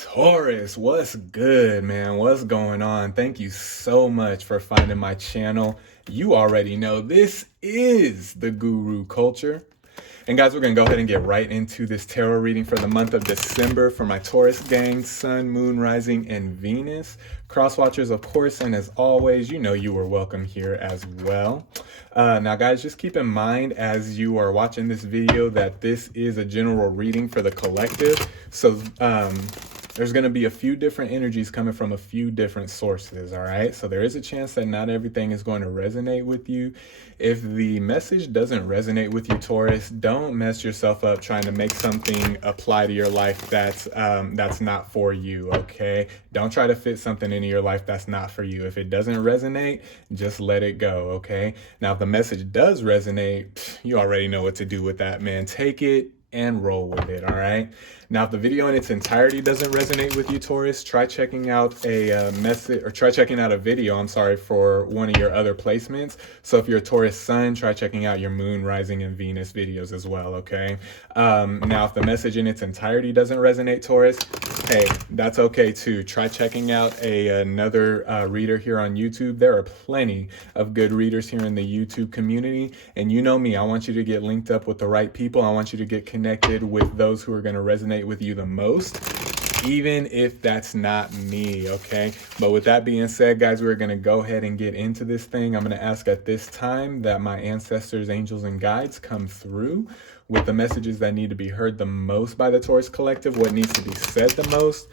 Taurus, what's good, man? What's going on? Thank you so much for finding my channel. You already know this is the Guru Culture. And guys, we're going to go ahead and get right into this tarot reading for the month of December for my Taurus gang, Sun, Moon, Rising, and Venus. Cross watchers, of course, and as always, you know you are welcome here as well. Now, guys, just keep in mind as you are watching this video that this is a general reading for the collective. So, there's going to be a few different energies coming from a few different sources, all right? So there is a chance that not everything is going to resonate with you. If the message doesn't resonate with you, Taurus, don't mess yourself up trying to make something apply to your life that's not for you, okay? Don't try to fit something into your life that's not for you. If it doesn't resonate, just let it go, okay? Now, if the message does resonate, you already know what to do with that, man. Take it and roll with it, all right? Now, if the video in its entirety doesn't resonate with you, Taurus, try checking out a try checking out a video, for one of your other placements. So if you're a Taurus Sun, try checking out your Moon, Rising, and Venus videos as well, okay? Now, if the message in its entirety doesn't resonate, Taurus, hey, that's okay too. Try checking out another reader here on YouTube. There are plenty of good readers here in the YouTube community. And you know me, I want you to get linked up with the right people. I want you to get connected with those who are going to resonate with you the most, even if that's not me, okay? But with that being said, guys, we're going to go ahead and get into this thing. I'm going to ask at this time that my ancestors, angels, and guides come through with the messages that need to be heard the most by the Taurus Collective, what needs to be said the most.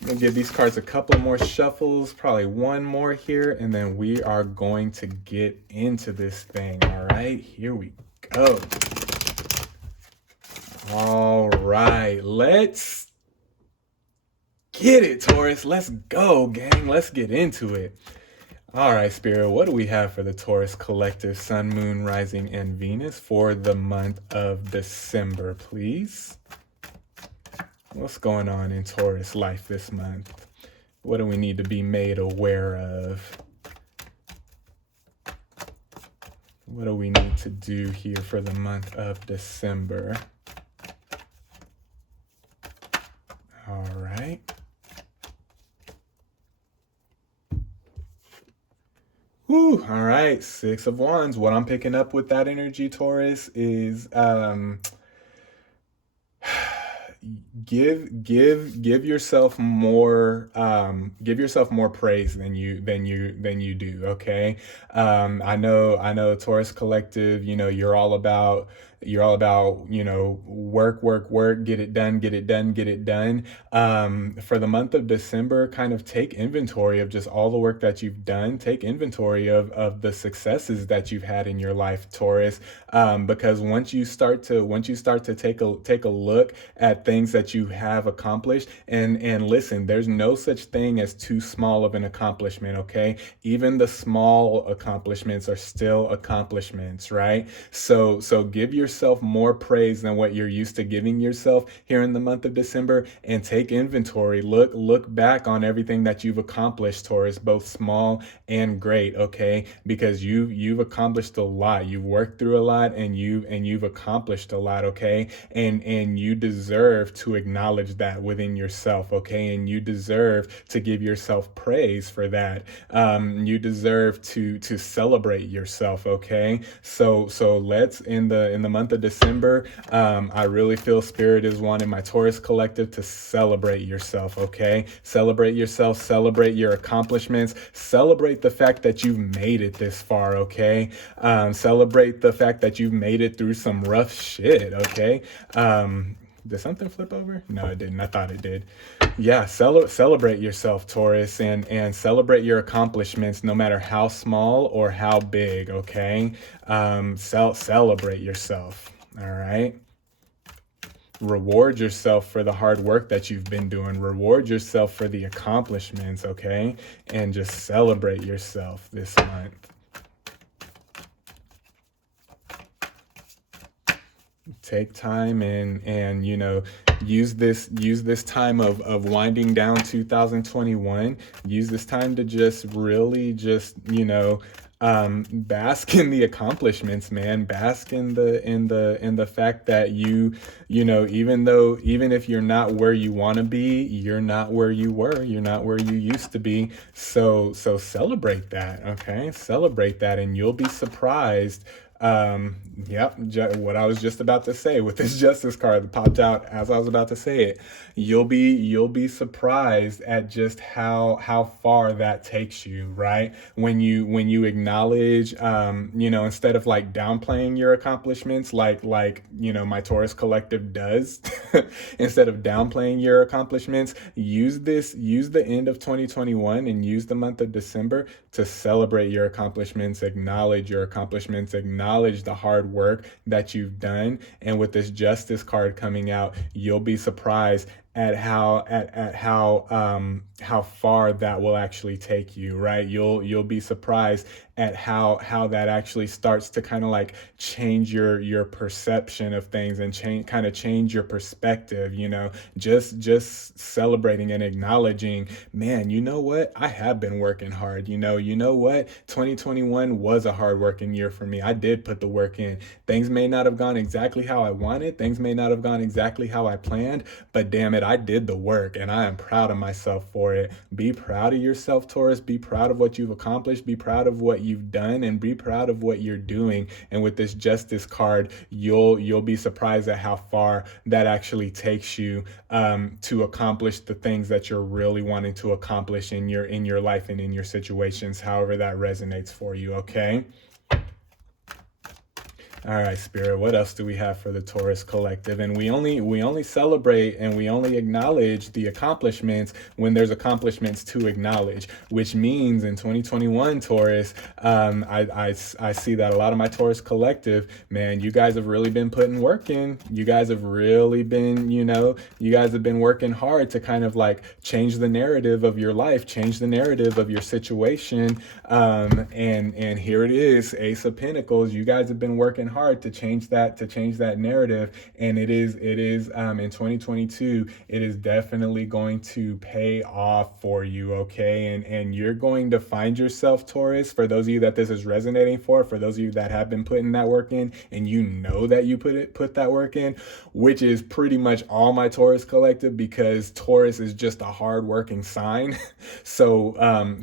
I'm going to give these cards a couple more shuffles, probably one more here, and then we are going to get into this thing, all right? Here we go. All right, let's get it, Taurus. Let's go, gang. Let's get into it. All right, Spirit, what do we have for the Taurus Collective, Sun, Moon, Rising, and Venus for the month of December, please? What's going on in Taurus life this month? What do we need to be made aware of? What do we need to do here for the month of December? All right. Whew, all right, Six of Wands. What I'm picking up with that energy, Taurus, is give yourself more praise than you do, okay? I know Taurus Collective, you know, you're all about, you know, work, get it done. For the month of December, kind of take inventory of just all the work that you've done. Take inventory of the successes that you've had in your life, Taurus. Because once you start to take a look at things that you have accomplished, and listen, there's no such thing as too small of an accomplishment, okay? Even the small accomplishments are still accomplishments, right? So give yourself more praise than what you're used to giving yourself here in the month of December, and take inventory. Look back on everything that you've accomplished, Taurus, both small and great, okay? Because you've accomplished a lot. You've worked through a lot, and you've accomplished a lot, okay? And you deserve to acknowledge that within yourself, okay? And you deserve to give yourself praise for that. You deserve to celebrate yourself, okay? So let's, in the month of December, I really feel Spirit is wanting my Taurus Collective to celebrate yourself, okay? Celebrate yourself, celebrate your accomplishments, celebrate the fact that you've made it this far, okay? Celebrate the fact that you've made it through some rough shit, okay? Did something flip over? No, it didn't. I thought it did. Yeah, celebrate yourself, Taurus, and celebrate your accomplishments, no matter how small or how big, okay? Celebrate yourself, all right? Reward yourself for the hard work that you've been doing. Reward yourself for the accomplishments, okay? And just celebrate yourself this month. Take time and you know, use this time of winding down 2021. Use this time to just really just, you know, Bask in the accomplishments, man. Bask in the fact that even if you're not where you want to be, you're not where you were, you're not where you used to be. So celebrate that, okay? Celebrate that, and you'll be surprised. Yep, what I was just about to say with this justice card that popped out as I was about to say it. You'll be surprised at just how far that takes you, right? When you acknowledge, instead of like downplaying your accomplishments, like my Taurus collective does, instead of downplaying your accomplishments, use the end of 2021 and use the month of December to celebrate your accomplishments, acknowledge your accomplishments, acknowledge the hard work that you've done. And with this justice card coming out, you'll be surprised at how far that will actually take you, right? You'll be surprised at how that actually starts to kind of like change your perception of things and change your perspective, just celebrating and acknowledging, man, you know what? I have been working hard. You know what? 2021 was a hard working year for me. I did put the work in. Things may not have gone exactly how I wanted. Things may not have gone exactly how I planned, but damn it, I did the work and I am proud of myself for it. Be proud of yourself, Taurus. Be proud of what you've accomplished. Be proud of what you've done and be proud of what you're doing. And with this justice card, you'll be surprised at how far that actually takes you to accomplish the things that you're really wanting to accomplish in your life and in your situations, however that resonates for you, okay? All right, Spirit, what else do we have for the Taurus collective? And we only celebrate and we only acknowledge the accomplishments when there's accomplishments to acknowledge, which means in 2021, Taurus, I see that a lot of my Taurus collective, man, you guys have really been putting work in. You guys have really been, you guys have been working hard to kind of like change the narrative of your life, change the narrative of your situation. And here it is, Ace of Pentacles. You guys have been working hard to change that narrative, and it is in 2022 it is definitely going to pay off for you, okay? And you're going to find yourself, Taurus, for those of you that this is resonating for those of you that have been putting that work in and you know that you put that work in, which is pretty much all my Taurus collective, because Taurus is just a hard-working sign. So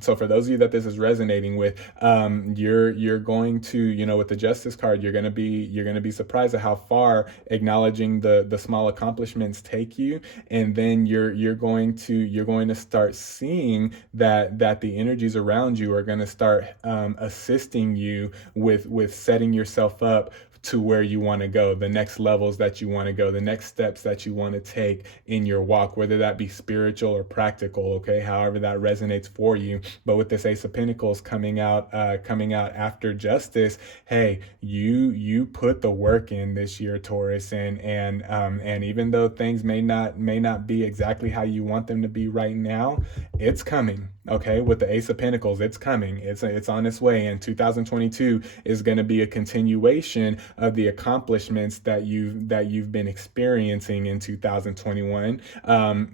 for those of you that this is resonating with, you're going to, with the Justice card, you're gonna be surprised at how far acknowledging the small accomplishments take you, and then you're going to start seeing that the energies around you are going to start assisting you with setting yourself up to where you want to go, the next levels that you want to go, the next steps that you want to take in your walk, whether that be spiritual or practical, okay, however that resonates for you. But with this Ace of Pentacles coming out after Justice, hey, you put the work in this year, Taurus, and even though things may not be exactly how you want them to be right now, it's coming. Okay, with the Ace of Pentacles, it's coming. It's on its way, and 2022 is going to be a continuation of the accomplishments that you've been experiencing in 2021,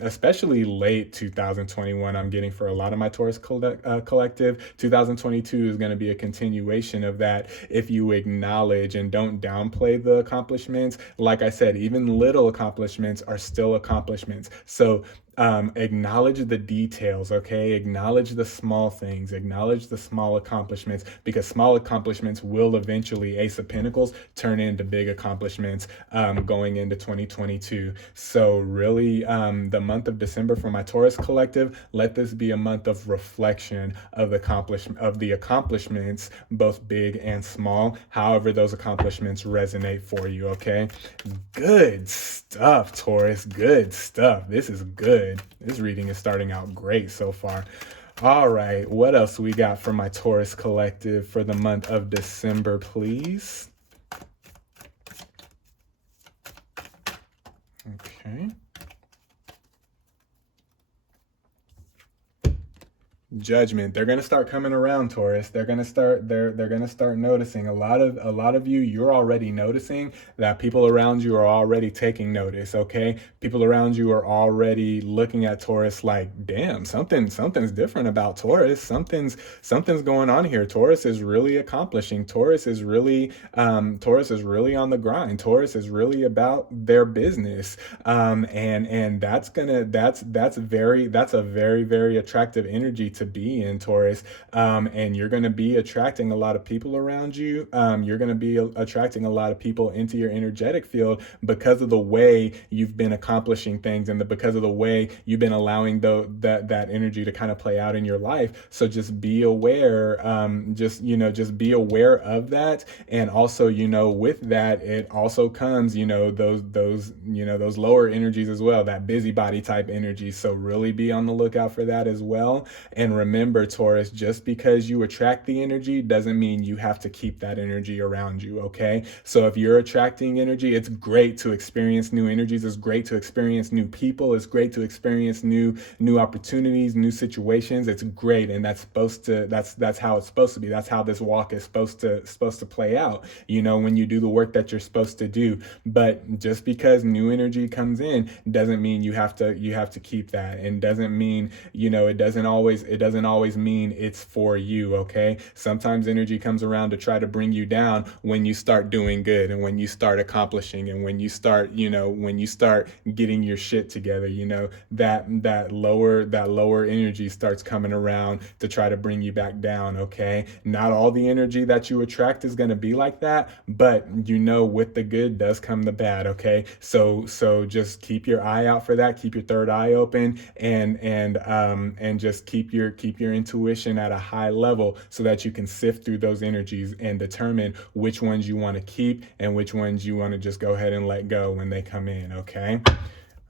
especially late 2021. I'm getting for a lot of my Taurus collective. 2022 is going to be a continuation of that if you acknowledge and don't downplay the accomplishments. Like I said, even little accomplishments are still accomplishments. So acknowledge the details, okay? Acknowledge the small things, acknowledge the small accomplishments, because small accomplishments will eventually, Ace of Pentacles, turn into big accomplishments going into 2022. So really, the month of December for my Taurus collective, let this be a month of reflection of the accomplishments, both big and small, however those accomplishments resonate for you, okay? Good stuff, Taurus, good stuff. This is good. This reading is starting out great so far. All right, what else we got for my Taurus collective for the month of December, please? Okay. Judgment. They're gonna start coming around, Taurus. They're gonna start noticing. A lot of you, you're already noticing that people around you are already taking notice, okay? People around you are already looking at Taurus like, damn, something's different about Taurus. Something's going on here. Taurus is really accomplishing. Taurus is really on the grind. Taurus is really about their business. And that's a very, very attractive energy to be in, Taurus. And you're going to be attracting a lot of people around you. You're going to be attracting a lot of people into your energetic field because of the way you've been accomplishing things, and because of the way you've been allowing that energy to kind of play out in your life. So just be aware, just be aware of that. And also, with that, it also comes, those lower energies as well, that busybody type energy. So really be on the lookout for that as well. And remember, Taurus, just because you attract the energy doesn't mean you have to keep that energy around you, okay? So if you're attracting energy, it's great to experience new energies. It's great to experience new people. It's great to experience new opportunities, new situations. It's great, and that's how it's supposed to be. That's how this walk is supposed to play out, when you do the work that you're supposed to do. But just because new energy comes in doesn't mean you have to keep that, and doesn't mean, it doesn't always mean it's for you, okay? Sometimes energy comes around to try to bring you down when you start doing good, and when you start accomplishing, and when you start getting your shit together, that lower energy starts coming around to try to bring you back down, okay? Not all the energy that you attract is going to be like that, but with the good does come the bad, okay? So just keep your eye out for that. Keep your third eye open, and just keep your intuition at a high level so that you can sift through those energies and determine which ones you want to keep and which ones you want to just go ahead and let go when they come in, okay?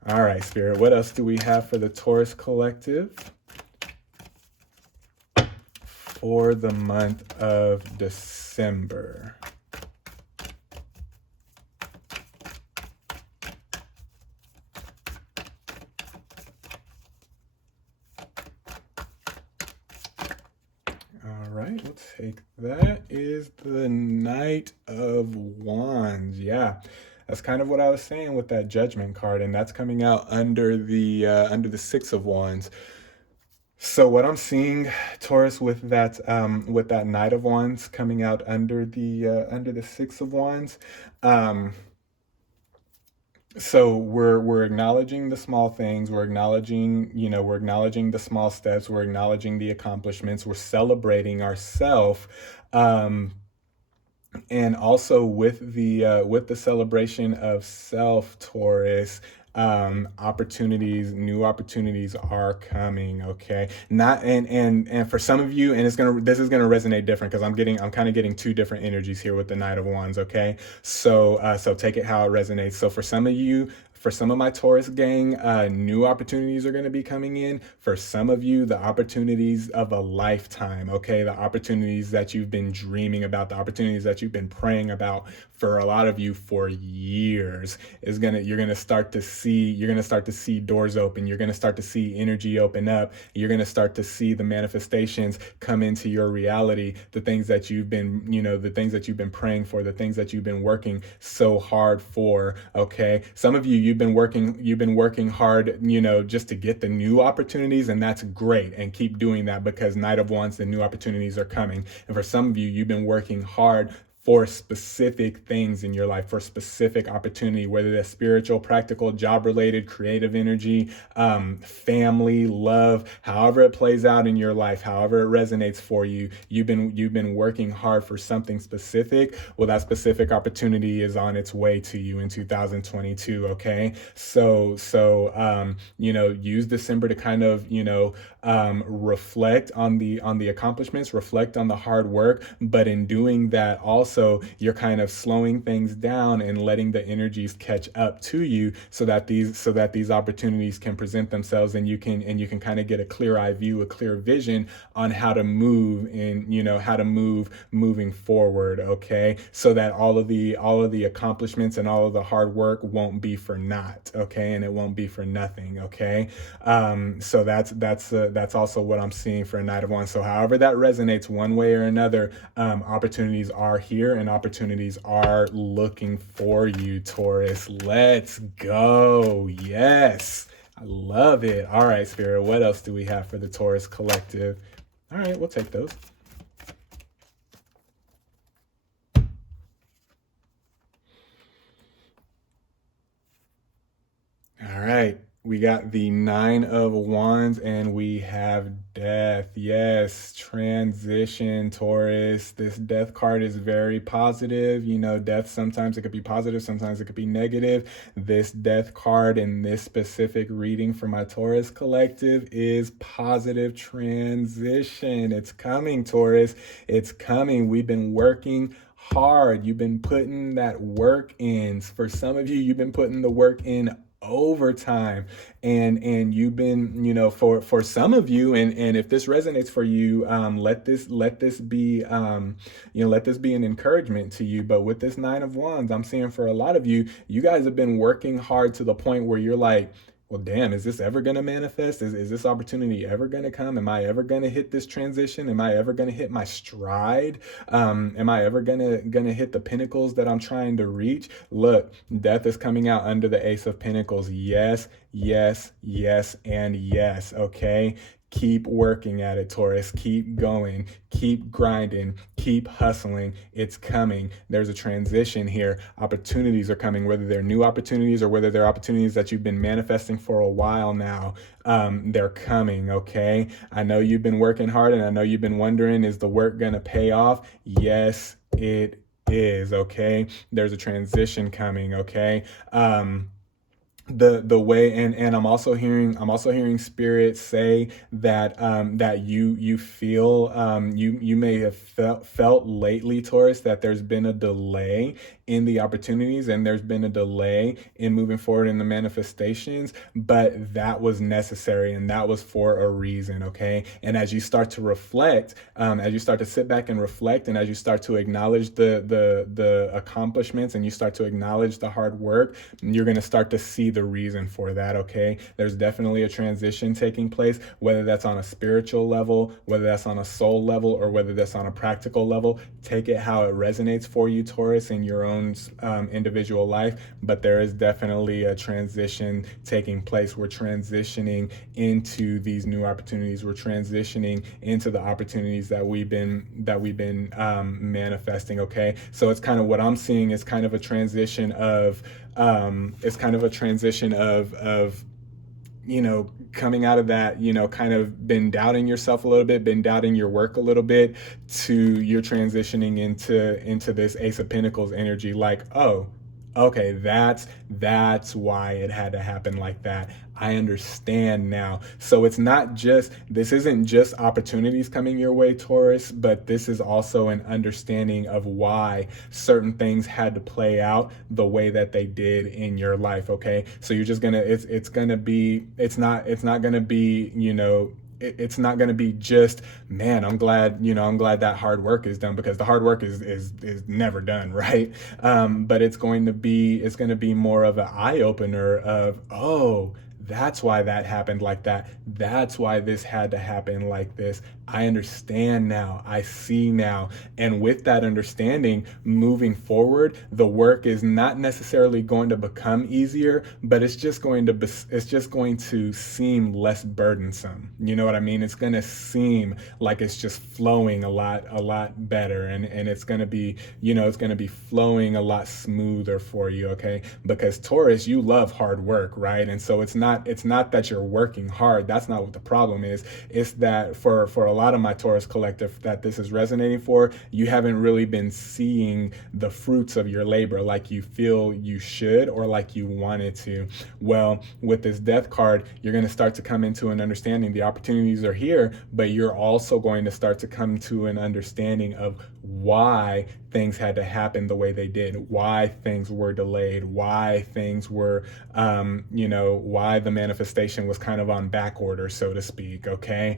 All right, Spirit, what else do we have for the Taurus Collective for the month of December? All right, we'll take that. Is the Knight of Wands. Yeah, that's kind of what I was saying with that Judgment card, and that's coming out under the Six of Wands. So what I'm seeing, Taurus, with that Knight of Wands coming out under the Six of Wands. So we're acknowledging the small things. We're acknowledging the small steps. We're acknowledging the accomplishments. We're celebrating ourselves. And also with the celebration of self, Taurus, new opportunities are coming, okay? Not and for some of you, and this is gonna resonate different, because I'm kind of getting two different energies here with the Knight of Wands, okay? So take it how it resonates. So for some of you, for some of my Taurus gang, new opportunities are going to be coming in. For some of you, the opportunities of a lifetime, okay? The opportunities that you've been dreaming about, the opportunities that you've been praying about for a lot of you for years you're going to start to see doors open. You're going to start to see energy open up. You're going to start to see the manifestations come into your reality, the things that you've been praying for, the things that you've been working so hard for, okay? Some of you, you've been working hard, just to get the new opportunities, and that's great, and keep doing that, because Knight of Wands, the new opportunities are coming. And for some of you, you've been working hard for specific things in your life, for specific opportunity, whether that's spiritual, practical, job-related, creative energy, family, love, however it plays out in your life, however it resonates for you. You've been working hard for something specific. Well, that specific opportunity is on its way to you in 2022. Okay, so use December to kind of reflect on the accomplishments, reflect on the hard work, but in doing that also also you're kind of slowing things down and letting the energies catch up to you so that these opportunities can present themselves, and you can kind of get a clear eye view, a clear vision on how to move and how to move moving forward, okay? So that all of the accomplishments and all of the hard work won't be for naught, okay? And it won't be for nothing, okay? So that's also what I'm seeing for a Knight of Wands. So however that resonates one way or another, opportunities are here and opportunities are looking for you, Taurus. Let's go. Yes. I love it. All right, Spirit, what else do we have for the Taurus collective? All right, we'll take those. All right, we got the Nine of Wands and we have Death. Yes, transition, Taurus. This Death card is very positive. Death, sometimes it could be positive, sometimes it could be negative. This Death card in this specific reading for my Taurus collective is positive transition. It's coming, Taurus. It's coming. We've been working hard. You've been putting that work in. For some of you, you've been putting the work in overtime, and you've been, for some of you, and if this resonates for you, let this be let this be an encouragement to you. But with this Nine of Wands, I'm seeing for a lot of you, you guys have been working hard to the point where you're like, well, damn, is this ever going to manifest? Is this opportunity ever going to come? Am I ever going to hit this transition? Am I ever going to hit my stride? Am I ever going to hit the pinnacles that I'm trying to reach? Look, Death is coming out under the Ace of Pentacles. Yes, yes, yes, and yes. Okay. Keep working at it, Taurus. Keep going. Keep grinding. Keep hustling. It's coming. There's a transition here. Opportunities are coming, whether they're new opportunities or whether they're opportunities that you've been manifesting for a while now. They're coming, okay? I know you've been working hard, and I know you've been wondering, is the work going to pay off? Yes, it is, okay? There's a transition coming, okay? The way, and I'm also hearing Spirit say that that you feel, you may have felt lately, Taurus, that there's been a delay in the opportunities and there's been a delay in moving forward in the manifestations, but that was necessary and that was for a reason, okay? And as you start to reflect, as you start to sit back and reflect, and as you start to acknowledge the accomplishments and you start to acknowledge the hard work, you're going to start to see the reason for that, okay? There's definitely a transition taking place, whether that's on a spiritual level, whether that's on a soul level, or whether that's on a practical level. Take it how it resonates for you, Taurus, in your own individual life, but there is definitely a transition taking place. We're transitioning into these new opportunities. We're transitioning into the opportunities that we've been manifesting, okay? So it's kind of what I'm seeing is kind of a transition of coming out of that, kind of been doubting yourself a little bit, been doubting your work a little bit, to you're transitioning into this Ace of Pentacles energy, like, oh, okay, that's why it had to happen like that. I understand now. So this isn't just opportunities coming your way, Taurus, but this is also an understanding of why certain things had to play out the way that they did in your life, okay? So you're just it's not gonna be just, man, I'm glad that hard work is done, because the hard work is never done, right? But it's going to be more of an eye opener of, oh, that's why that happened like that. That's why this had to happen like this. I understand now. I see now. And with that understanding, moving forward, the work is not necessarily going to become easier, but it's just going to seem less burdensome. You know what I mean? It's going to seem like it's just flowing a lot better, and it's going to be, it's going to be flowing a lot smoother for you, okay? Because Taurus, you love hard work, right? And so it's not that you're working hard. That's not what the problem is. It's that for a lot of my Taurus collective that this is resonating for, you haven't really been seeing the fruits of your labor like you feel you should or like you wanted to. Well, with this Death card, you're going to start to come into an understanding. The opportunities are here, but you're also going to start to come to an understanding of why things had to happen the way they did, why things were delayed, why things were, why the manifestation was kind of on back order, so to speak. Okay,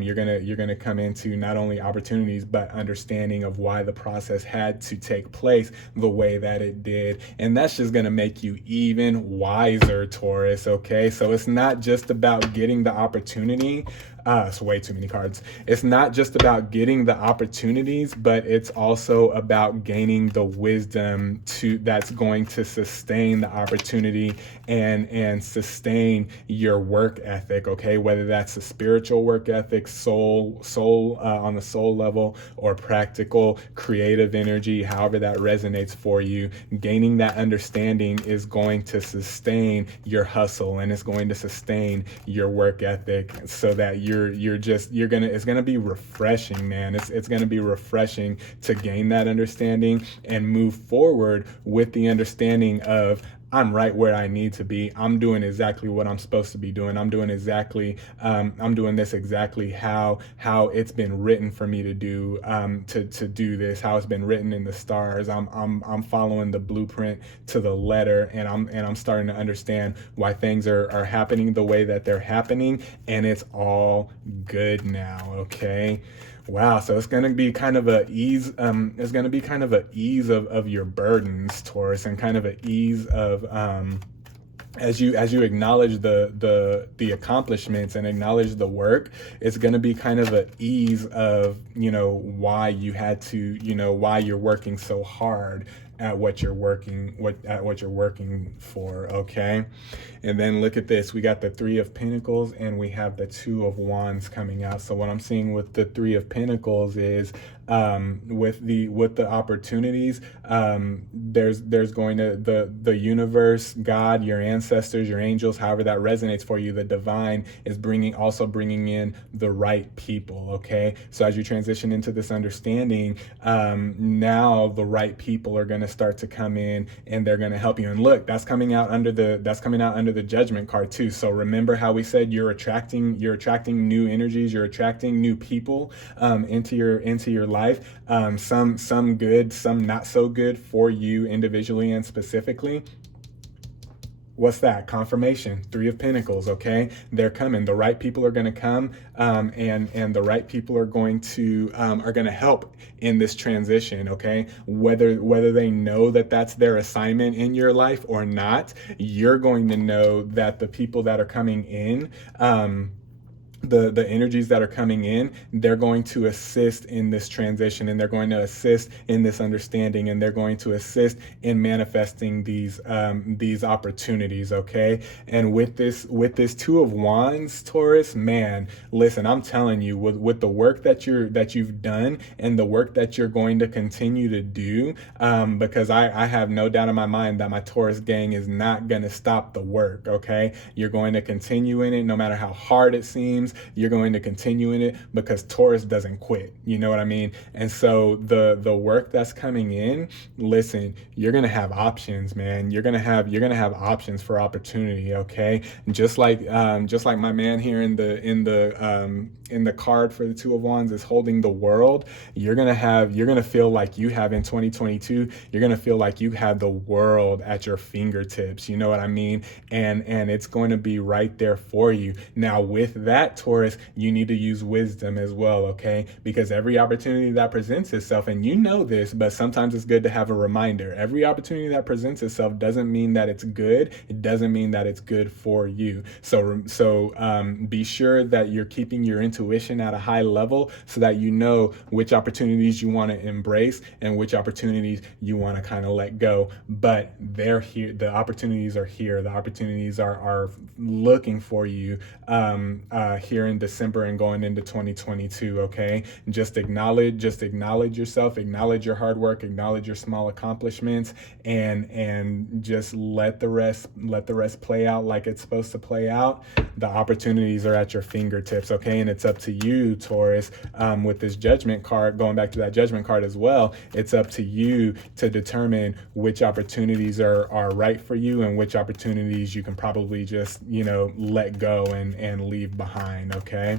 you're gonna come into not only opportunities but understanding of why the process had to take place the way that it did, and that's just gonna make you even wiser, Taurus. Okay, so it's not just about getting the opportunity. It's way too many cards. It's not just about getting the opportunities, but it's also about gaining the wisdom that's going to sustain the opportunity and sustain your work ethic. Okay, whether that's a spiritual work ethic, soul on the soul level, or practical creative energy, however that resonates for you. Gaining that understanding is going to sustain your hustle, and it's going to sustain your work ethic, so that it's gonna be refreshing, man. It's gonna be refreshing to gain that understanding and move forward with the understanding of, I'm right where I need to be. I'm doing exactly what I'm supposed to be doing. I'm doing this exactly how it's been written for me to do, to do this, how it's been written in the stars. I'm following the blueprint to the letter, and I'm starting to understand why things are happening the way that they're happening, and it's all good now. Okay. Wow, so it's going to be kind of a ease. It's going to be kind of a ease of your burdens, Taurus, and kind of an ease of as you acknowledge the accomplishments and acknowledge the work. It's going to be kind of an ease of why you had to, why you're working so hard at what you're working for. Okay, and then look at this. We got the Three of Pentacles and we have the Two of Wands coming out. So what I'm seeing with the Three of Pentacles is with the opportunities, there's going to the universe, God, your ancestors, your angels, however that resonates for you. The divine is also bringing in the right people. Okay, so as you transition into this understanding, now the right people are going to start to come in, and they're going to help you. And look, that's coming out under the Judgment card too. So remember how we said you're attracting new energies, you're attracting new people into your life. Some good, some not so good for you individually and specifically. What's that? Confirmation. Three of Pentacles. Okay, they're coming. The right people are going to come, and the right people are going to help in this transition. Okay, whether they know that that's their assignment in your life or not, you're going to know that the people that are coming in, the energies that are coming in, they're going to assist in this transition, and they're going to assist in this understanding, and they're going to assist in manifesting these opportunities. Okay, and with this Two of Wands, Taurus, man, listen, I'm telling you, with the work that you've done and the work that you're going to continue to do, because I have no doubt in my mind that my Taurus gang is not going to stop the work. Okay, you're going to continue in it no matter how hard it seems. You're going to continue in it because Taurus doesn't quit. You know what I mean? And so the work that's coming in, listen, you're gonna have options, man. You're gonna have options for opportunity. Okay, just like my man here in the card for the Two of Wands is holding the world. You're gonna feel like you have in 2022. You're gonna feel like you have the world at your fingertips. You know what I mean? And it's going to be right there for you. Now with that, Taurus, you need to use wisdom as well, okay? Because every opportunity that presents itself, and you know this, but sometimes it's good to have a reminder. Every opportunity that presents itself doesn't mean that it's good. It doesn't mean that it's good for you. So be sure that you're keeping your intuition at a high level so that you know which opportunities you want to embrace and which opportunities you want to kind of let go. But they're here. The opportunities are here. The opportunities are looking for you here in December and going into 2022. Okay, just acknowledge yourself, acknowledge your hard work, acknowledge your small accomplishments, and just let the rest play out like it's supposed to play out. The opportunities are at your fingertips. Okay, and it's up to you, Taurus, with this Judgment card, going back to that Judgment card as well. It's up to you to determine which opportunities are right for you and which opportunities you can probably just let go and leave behind. Okay,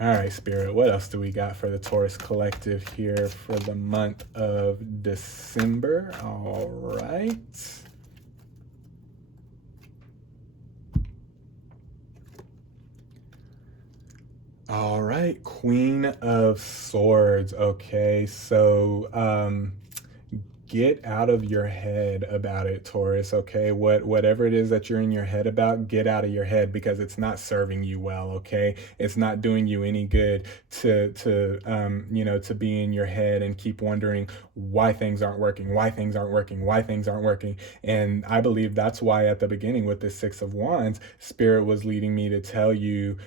All right, Spirit, what else do we got for the Taurus Collective here for the month of December? All right. All right, Queen of Swords. Okay, so get out of your head about it, Taurus. Okay, whatever it is that you're in your head about, get out of your head, because it's not serving you well. Okay, it's not doing you any good to be in your head and keep wondering why things aren't working, why things aren't working, why things aren't working. And I believe that's why at the beginning with this Six of Wands, Spirit was leading me to tell you,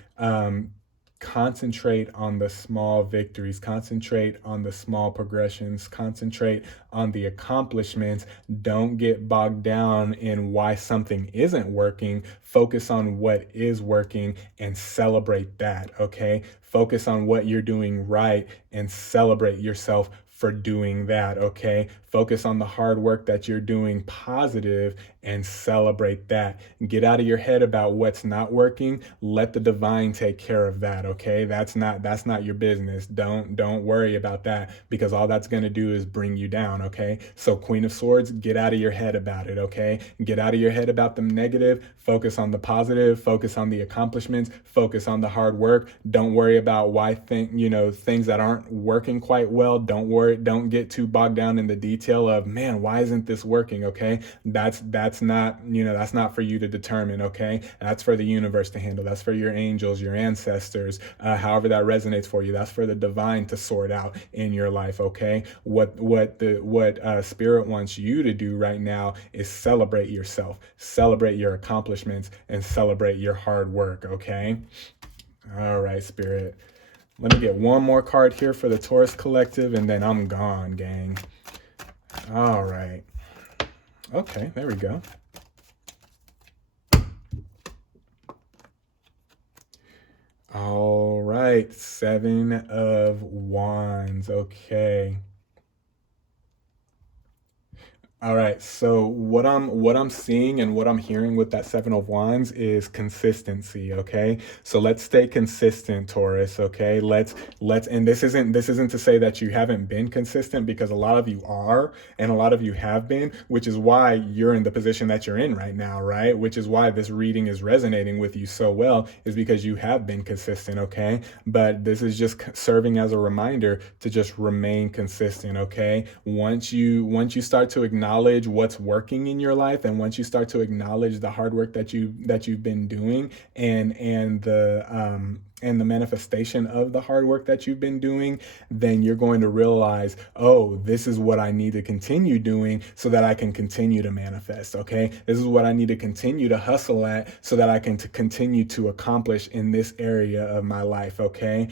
concentrate on the small victories, concentrate on the small progressions, concentrate on the accomplishments. Don't get bogged down in why something isn't working. Focus on what is working and celebrate that. Okay, focus on what you're doing right and celebrate yourself for doing that. Okay, focus on the hard work that you're doing positive and celebrate that. Get out of your head about what's not working. Let the divine take care of that. Okay, that's not your business. Don't worry about that, because all that's going to do is bring you down. Okay, so Queen of Swords, get out of your head about it. Okay, get out of your head about the negative. Focus on the positive. Focus on the accomplishments. Focus on the hard work. Don't worry about why things that aren't working quite well. Don't worry. Don't get too bogged down in the detail of, man, why isn't this working? Okay, that's not for you to determine. Okay, that's for the universe to handle. That's for your angels, your ancestors, however that resonates for you. That's for the divine to sort out in your life. Okay, what Spirit wants you to do right now is celebrate yourself, celebrate your accomplishments, and celebrate your hard work. Okay, all right, Spirit. Let me get one more card here for the Taurus Collective, and then I'm gone, gang. All right. Okay, there we go. All right, Seven of Wands. Okay. All right, so what I'm seeing and what I'm hearing with that Seven of Wands is consistency. Okay, so let's stay consistent, Taurus. Okay, let's and this isn't to say that you haven't been consistent, because a lot of you are, and a lot of you have been, which is why you're in the position that you're in right now, right? Which is why this reading is resonating with you so well, is because you have been consistent. Okay, but this is just serving as a reminder to just remain consistent. Okay, once you start to acknowledge what's working in your life, and once you start to acknowledge the hard work that you've been doing, and the manifestation of the hard work that you've been doing, then you're going to realize, oh, this is what I need to continue doing so that I can continue to manifest. Okay, this is what I need to continue to hustle at so that I can continue to accomplish in this area of my life. Okay,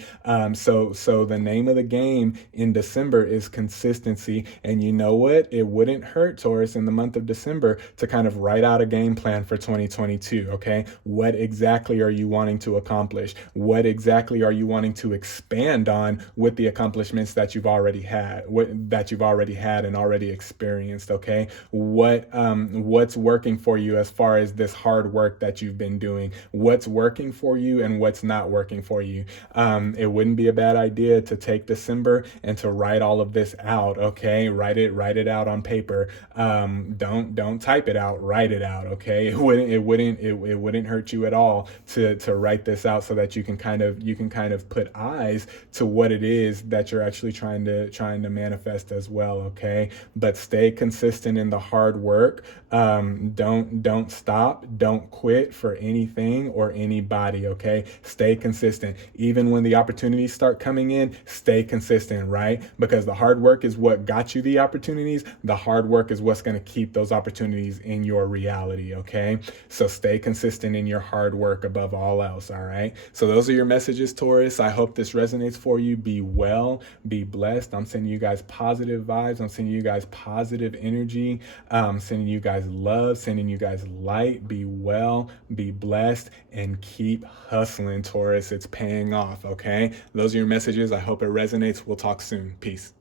so the name of the game in December is consistency. And you know what? It wouldn't hurt, Taurus, in the month of December to kind of write out a game plan for 2022. Okay, what exactly are you wanting to accomplish? What exactly are you wanting to expand on with the accomplishments that you've already had, and already experienced? Okay, what's working for you as far as this hard work that you've been doing? What's working for you and what's not working for you? It wouldn't be a bad idea to take December and to write all of this out. Okay, write it out on paper. Don't type it out. Write it out. Okay, it wouldn't hurt you at all to write this out, so that you can kind of put eyes to what it is that you're actually trying to manifest as well. Okay, but stay consistent in the hard work. Don't stop. Don't quit for anything or anybody. Okay, stay consistent. Even when the opportunities start coming in, stay consistent, right? Because the hard work is what got you the opportunities. The hard work is what's going to keep those opportunities in your reality. Okay, so stay consistent in your hard work above all else. All right, so those are your messages, Taurus. I hope this resonates for you. Be well, be blessed. I'm sending you guys positive vibes. I'm sending you guys positive energy. I'm sending you guys love, sending you guys light. Be well, be blessed, and keep hustling, Taurus. It's paying off. Okay, those are your messages. I hope it resonates. We'll talk soon. Peace.